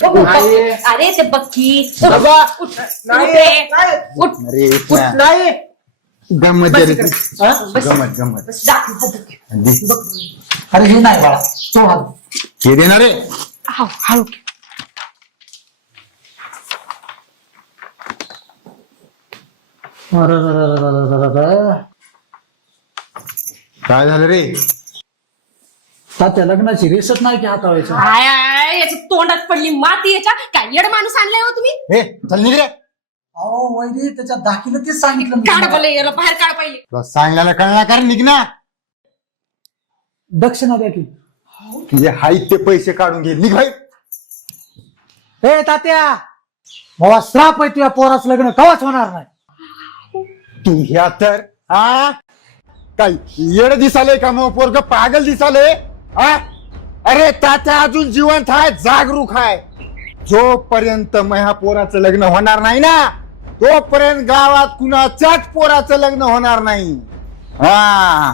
अरे ते बक्की बाबा, उठ नाही, उठ रे. नाही. उठ अरे उठ, नाही गमत बस रे. इकडे. हा? गमत गमत बस दाखव हात दाखव. दे. अरे हे नाही बाळा तो हात हे देणार रे. हाव, हळू काय झालं रे? तात्या लग्नाची रेसच नाही की हातावायचं आय आय याच्या तोंडात पडली माती याच्या काय येड माणूस आणलाय हो तुम्ही हे चल निघ रे. अहो वैरी त्याच्या दाखीनं तेच सांगितलं मी काढ तुम्हाला. बोले याला बाहेर काढ पहिले तुला सांगल्याला कळणार कारण निघ ना. दक्षिणा द्या की तुझे हाईत ते पैसे काढून घे. निघ भाई. हे तात्या बाबा श्राप आहे तुझ्या पोराचं लग्न कवाच होणार नाही तू ह्या तर हा काय येड दिसाले का मग पोरग पागल दिसाले हा? अरे तात्या अजून जिवंत आहे, जागरूक आहे. जोपर्यंत माझ्या पोराचं लग्न होणार नाही ना तोपर्यंत गावात कुणाच्याच पोराचं लग्न होणार नाही. हा